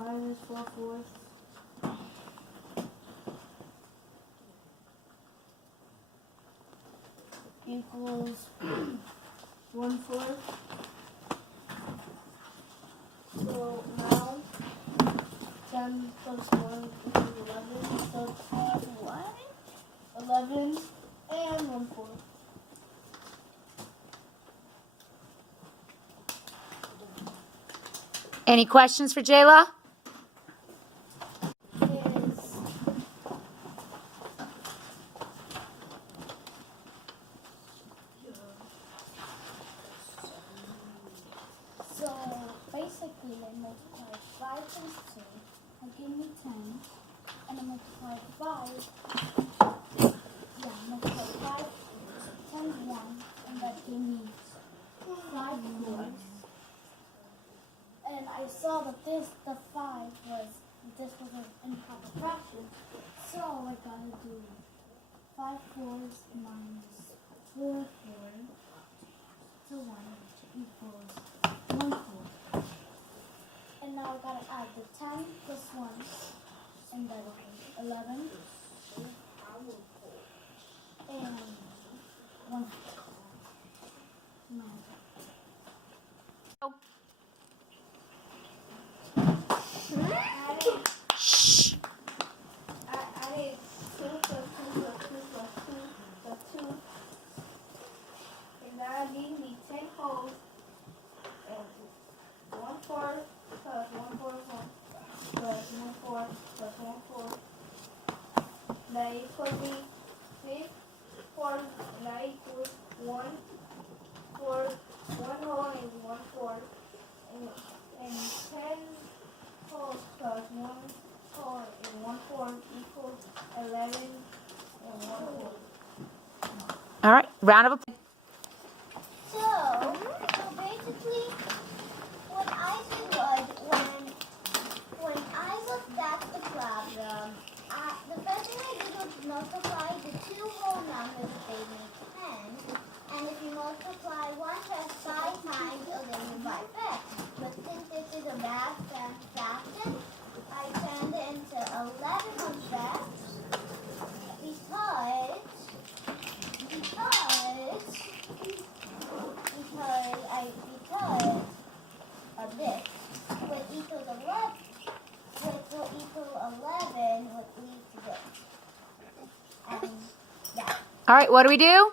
minus 4/4 equals 1/4. So now 10 plus 1 equals 11. So what? 11 and 1/4. Any questions for Jayla? So basically, I multiplied 5 times 2, that gave me 10, and I multiplied 5, multiplied 5 times 1, and that gave me 5/4. And I saw that this was an improper fraction, so I gotta do 5/4 minus 4/4 to 1, which equals 1/4. And now I gotta add the 10 plus 1, and that equals 11. And 1. Shh. I added 2 plus 2 plus 2 plus 2 plus 2. And that gave me 10 wholes. And 1/4 plus 1/4 plus 1/4 plus 1/4. That equals me 6/4. And that equals 1/4. 1 whole and 1/4. And 10 wholes plus 1 whole and 1/4 equals 11 and 1/4. All right, round of applause. So basically, what I did was when I looked at the problem, the first thing I did was multiply the two whole numbers that gave me 10. And if you multiply 1 plus 5 times, it'll give you 5x. But since this is a math fraction, I turned it into 11 1/5 because of this, which equals 11, which will equal 11, which leads to this. And that. All right, what do we do?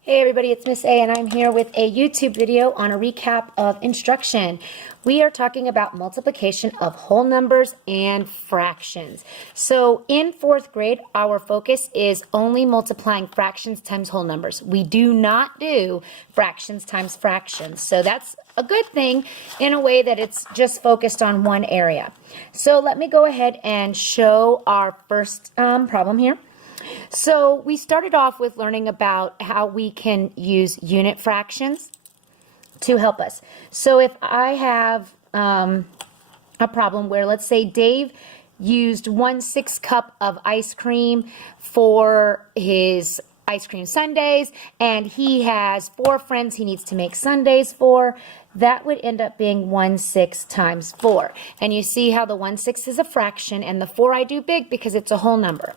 Hey everybody, it's Miss A and I'm here with a YouTube video on a recap of instruction. We are talking about multiplication of whole numbers and fractions. So in 4th grade, our focus is only multiplying fractions times whole numbers. We do not do fractions times fractions. So that's a good thing in a way that it's just focused on one area. So let me go ahead and show our first problem here. So we started off with learning about how we can use unit fractions to help us. So if I have a problem where, let's say, Dave used 1/6 cup of ice cream for his ice cream sundaes, and he has 4 friends he needs to make sundaes for, that would end up being 1/6 times 4. And you see how the 1/6 is a fraction, and the 4 I do big because it's a whole number.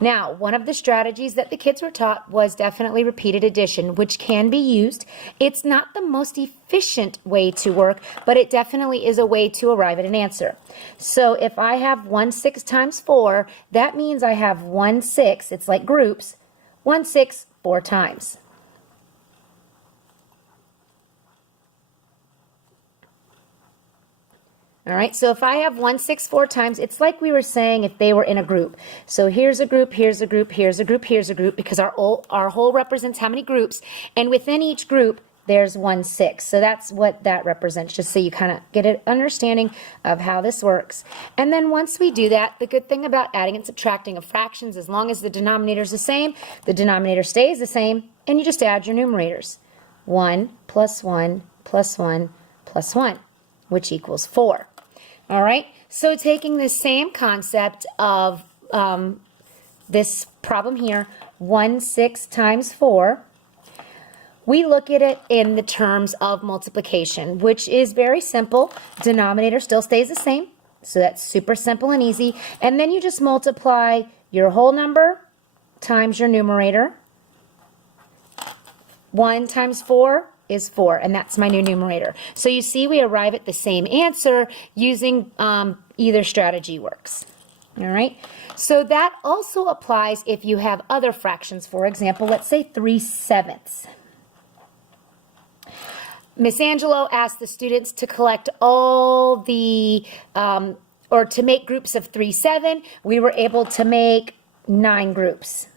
Now, one of the strategies that the kids were taught was definitely repeated addition, which can be used. It's not the most efficient way to work, but it definitely is a way to arrive at an answer. So if I have 1/6 times 4, that means I have 1/6, it's like groups, 1/6 4 times. All right, so if I have 1/6 4 times, it's like we were saying if they were in a group. So here's a group, here's a group, here's a group, here's a group, because our whole represents how many groups, and within each group, there's 1/6. So that's what that represents, just so you kind of get an understanding of how this works. And then once we do that, the good thing about adding and subtracting of fractions, as long as the denominator is the same, the denominator stays the same, and you just add your numerators. 1 plus 1 plus 1 plus 1, which equals 4. All right, so taking the same concept of this problem here, 1/6 times 4, we look at it in the terms of multiplication, which is very simple. Denominator still stays the same, so that's super simple and easy. And then you just multiply your whole number times your numerator. 1 times 4 is 4, and that's my new numerator. So you see we arrive at the same answer using either strategy works. All right, so that also applies if you have other fractions. For example, let's say 3/7. Miss Angelo asked the students to collect all the, or to make groups of 3/7. We were able to make 9 groups.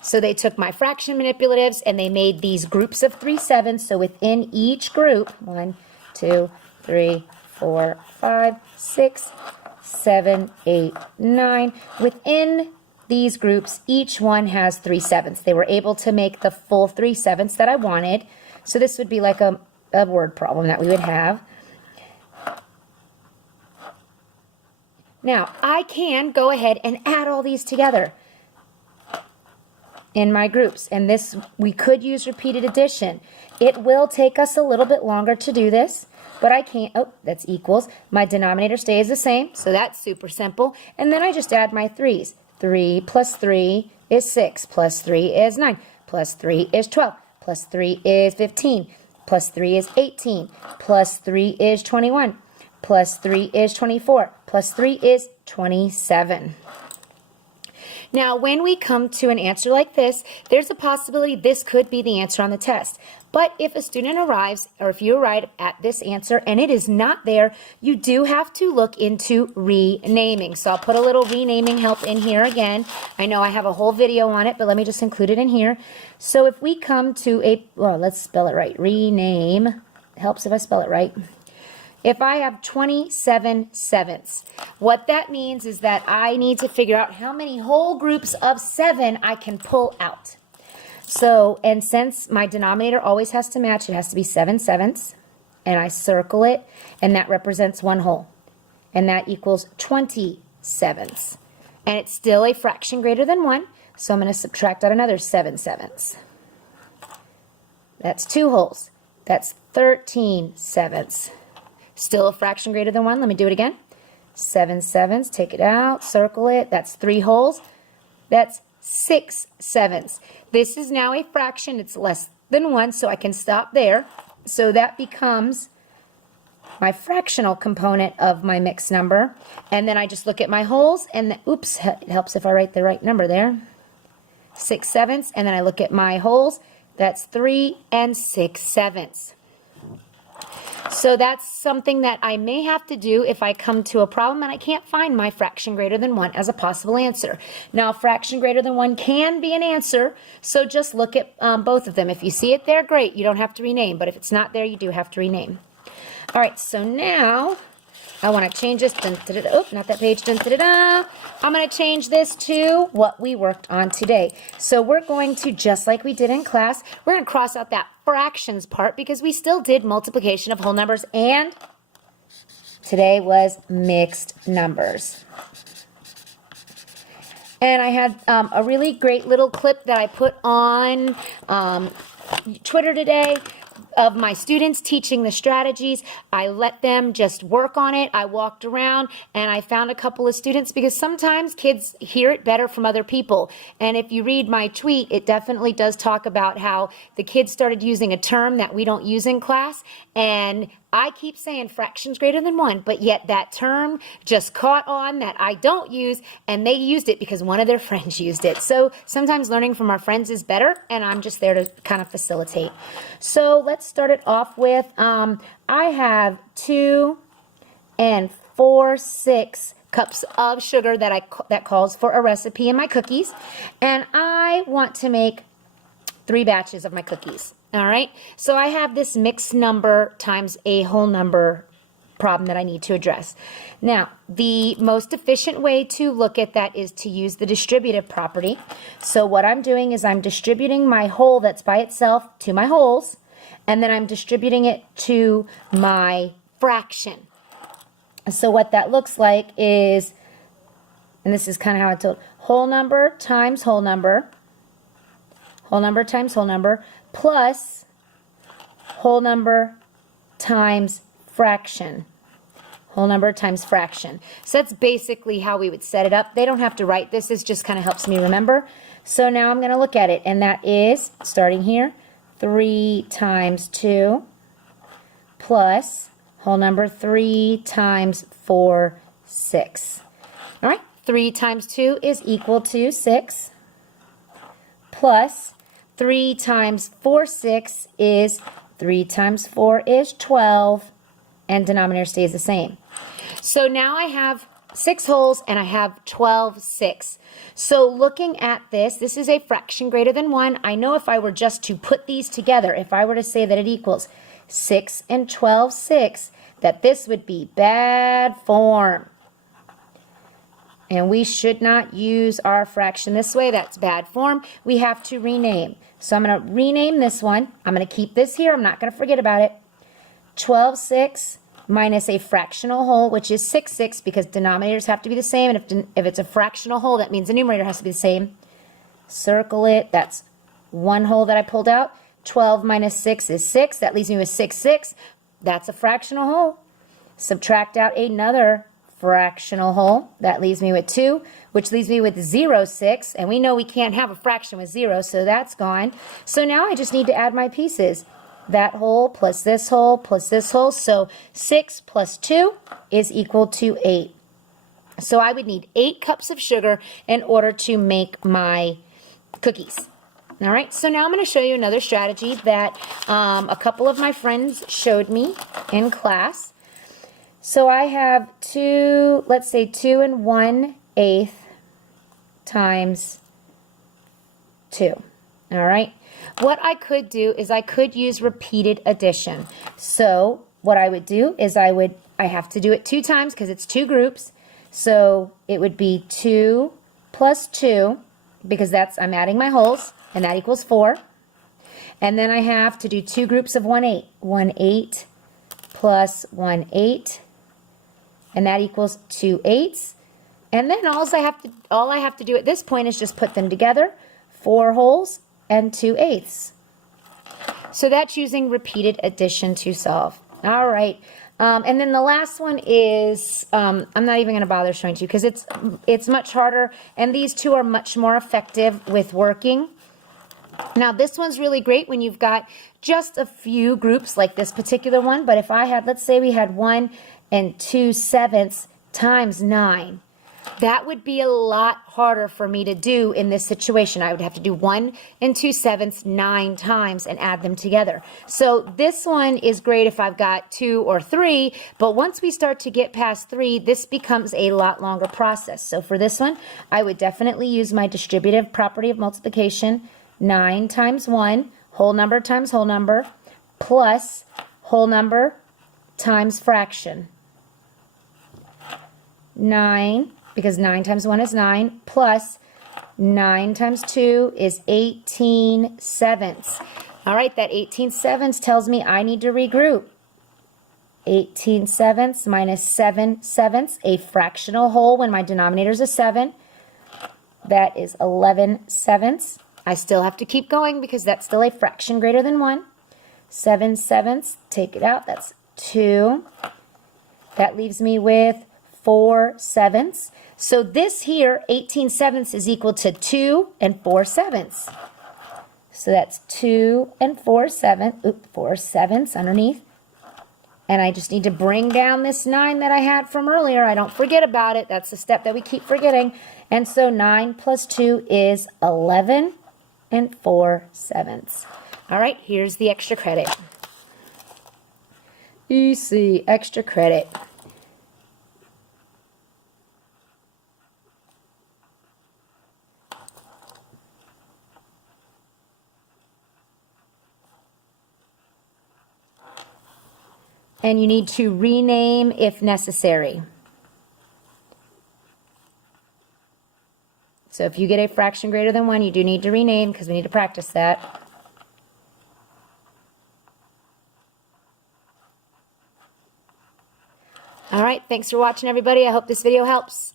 So they took my fraction manipulatives and they made these groups of 3/7. So within each group, 1, 2, 3, 4, 5, 6, 7, 8, 9. Within these groups, each one has 3/7. They were able to make the full 3/7 that I wanted. So this would be like a word problem that we would have. Now, I can go ahead and add all these together in my groups, and this, we could use repeated addition. It will take us a little bit longer to do this, but I can't, oh, that's equals. My denominator stays the same, so that's super simple. And then I just add my 3's. 3 plus 3 is 6, plus 3 is 9, plus 3 is 12, plus 3 is 15, plus 3 is 18, plus 3 is 21, plus 3 is 24, plus 3 is 27. Now, when we come to an answer like this, there's a possibility this could be the answer on the test. But if a student arrives, or if you arrive at this answer and it is not there, you do have to look into renaming. So I'll put a little renaming help in here again. I know I have a whole video on it, but let me just include it in here. So if we come to a, well, let's spell it right. Rename. It helps if I spell it right. If I have 27/7, what that means is that I need to figure out how many whole groups of 7 I can pull out. So, and since my denominator always has to match, it has to be 7/7, and I circle it, and that represents one whole, and that equals 27. And it's still a fraction greater than 1, so I'm going to subtract out another 7/7. That's 2 wholes. That's 13/7. Still a fraction greater than 1. Let me do it again. 7/7, take it out, circle it. That's 3 wholes. That's 6/7. This is now a fraction. It's less than 1, so I can stop there. So that becomes my fractional component of my mixed number. And then I just look at my wholes, and oops, it helps if I write the right number there. 6/7, and then I look at my wholes. That's 3 6/7. So that's something that I may have to do if I come to a problem and I can't find my fraction greater than 1 as a possible answer. Now, fraction greater than 1 can be an answer, so just look at both of them. If you see it there, great, you don't have to rename, but if it's not there, you do have to rename. All right, so now I want to change this. Oh, not that page. I'm going to change this to what we worked on today. So we're going to, just like we did in class, we're going to cross out that fractions part because we still did multiplication of whole numbers, and today was mixed numbers. And I had a really great little clip that I put on Twitter today of my students teaching the strategies. I let them just work on it. I walked around and I found a couple of students, because sometimes kids hear it better from other people. And if you read my tweet, it definitely does talk about how the kids started using a term that we don't use in class. And I keep saying fractions greater than 1, but yet that term just caught on that I don't use, and they used it because one of their friends used it. So sometimes learning from our friends is better, and I'm just there to kind of facilitate. So let's start it off with, I have 2 and 4 6 cups of sugar that calls for a recipe in my cookies, and I want to make 3 batches of my cookies. All right, so I have this mixed number times a whole number problem that I need to address. Now, the most efficient way to look at that is to use the distributive property. So what I'm doing is I'm distributing my whole that's by itself to my wholes, and then I'm distributing it to my fraction. So what that looks like is, and this is kind of how I told, whole number times whole number times whole number, plus whole number times fraction. Whole number times fraction. So that's basically how we would set it up. They don't have to write this. This just kind of helps me remember. So now I'm going to look at it, and that is, starting here, 3 times 2 plus whole number 3 times 4, 6. All right, 3 times 2 is equal to 6, plus 3 times 4, 6 is 3 times 4 is 12, and denominator stays the same. So now I have 6 wholes and I have 12 6. So looking at this, this is a fraction greater than 1. I know if I were just to put these together, if I were to say that it equals 6 and 12 6, that this would be bad form. And we should not use our fraction this way. That's bad form. We have to rename. So I'm going to rename this one. I'm going to keep this here. I'm not going to forget about it. 12 6 minus a fractional whole, which is 6 6, because denominators have to be the same. And if it's a fractional whole, that means the numerator has to be the same. Circle it. That's one whole that I pulled out. 12 minus 6 is 6. That leaves me with 6 6. That's a fractional whole. Subtract out another fractional whole. That leaves me with 2, which leaves me with 0 6. And we know we can't have a fraction with 0, so that's gone. So now I just need to add my pieces. That whole plus this whole plus this whole. So 6 plus 2 is equal to 8. So I would need 8 cups of sugar in order to make my cookies. All right, so now I'm going to show you another strategy that a couple of my friends showed me in class. So I have 2, let's say 2 1/8 times 2. All right. What I could do is I could use repeated addition. So what I would do is I have to do it 2 times because it's 2 groups. So it would be 2 plus 2, because I'm adding my wholes, and that equals 4. And then I have to do 2 groups of 1/8. 1/8 plus 1/8, and that equals 2 8s. And then all I have to do at this point is just put them together, 4 wholes and 2 8s. So that's using repeated addition to solve. All right. And then the last one is, I'm not even going to bother showing to you because it's much harder, and these two are much more effective with working. Now this one's really great when you've got just a few groups like this particular one, but if I had, let's say we had 1 2/7 times 9, that would be a lot harder for me to do in this situation. I would have to do 1 2/7 9 times and add them together. So this one is great if I've got 2 or 3, but once we start to get past 3, this becomes a lot longer process. So for this one, I would definitely use my distributive property of multiplication. 9 times 1, whole number times whole number, plus whole number times fraction. 9, because 9 times 1 is 9, plus 9 times 2 is 18/7. All right, that 18/7 tells me I need to regroup. 18/7 minus 7/7, a fractional whole when my denominator is a 7. That is 11/7. I still have to keep going because that's still a fraction greater than 1. 7/7, take it out, that's 2. That leaves me with 4/7. So this here, 18/7 is equal to 2 4/7. So that's 2 4/7 underneath. And I just need to bring down this 9 that I had from earlier. I don't forget about it. That's the step that we keep forgetting. And so 9 plus 2 is 11 4/7. All right, here's the extra credit. You see, extra credit. And you need to rename if necessary. So if you get a fraction greater than 1, you do need to rename because we need to practice that. All right, thanks for watching, everybody. I hope this video helps.